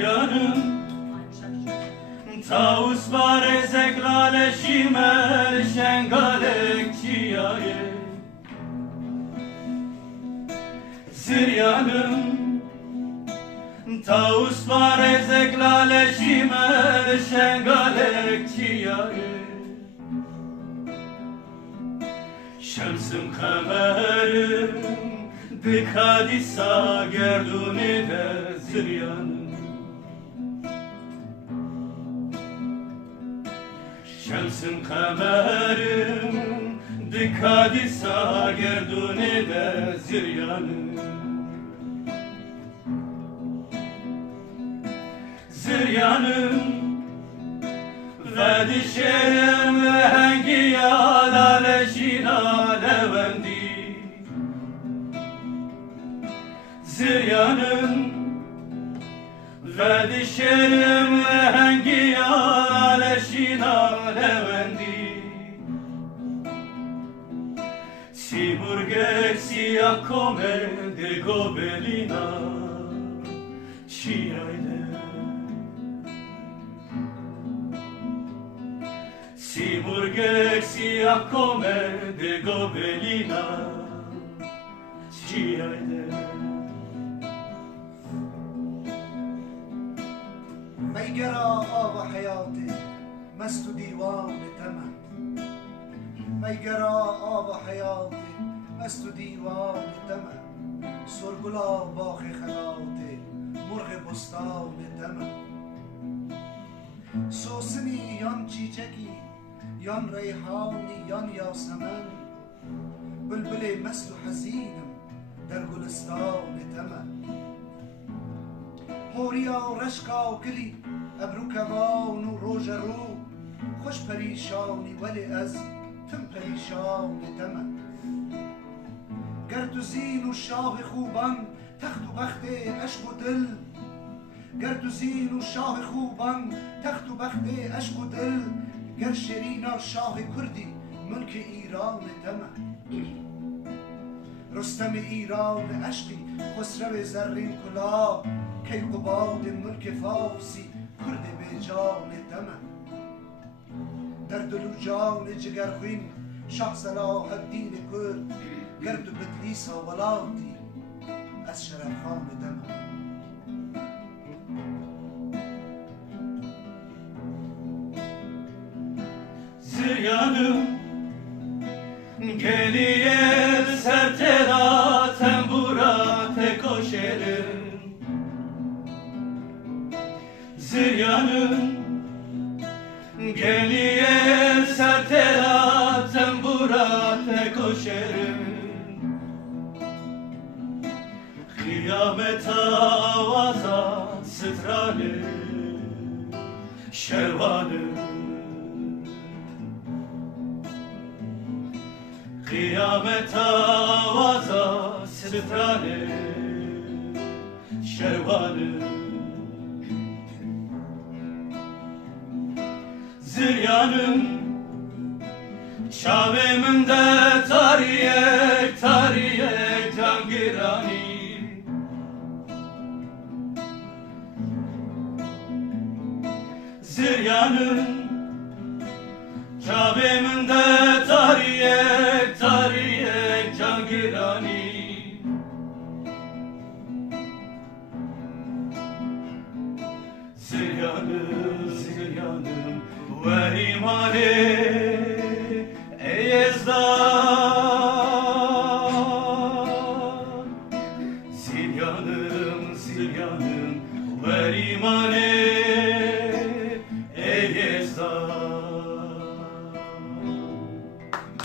Ziryanım Tavus bare zeklale şimer şengalek çiyaye Ziryanım Tavus bare zeklale şimer şengalek çiyaye Şemsım kamerim Dikadisa gerdune de ziryanım Şemsım kamerim Dikadisa gerdune de ziryanım Ziryanım Ve dişerim ve hengi yalale şinale vendi Ziryanım Ve dişerim ve hengi yalale şinale vendi Simurgek siyah kome de gobelina Çiyayle Simurgek siyah kome de gobelina Çiyayle ميقرا آب حياتي مست ديوان تمه ميقرا آب حياتي مست ديوان تمه سرگلا باخ خلاتي مرغ بستان تمه سوسني يان چيچكي يان ريحاني يان ياسمن بلبلي مست حزينم در گلستان تمه هوریا و رشقا و کلی ابرو کوان و روژ رو خوش پریشانی ولی از تم پریشان تمه گرد و زین و شاه خوبان تخت و بخت عشق و دل گرد و زین و شاه خوبان تخت و بخت عشق و دل گر شرینا شاه کردی ملک ایران تمه رستم ایران عشقی خسرو زرین کلا کی قباد ملک فارسی کرد به جان تمن در دلو جان جگرخوین شاه صلاح الدین کرد گرد و بتلیس و ولاتی از شرفخان تمن Ziryanım Geliye sertera tembura te koşerim Ziryanım Geliye sertera tembura te koşerim Kıyamet avaza strane şervanım Kıyamet avaza strane şervanım Ziryanım Şavimimde tariyek tariyek cangirani Ziryanım Şavimimde tariyek tariyek cangirani Ziryanım ziryanım ve imane eyezdar Ziryanım ziryanım ve imane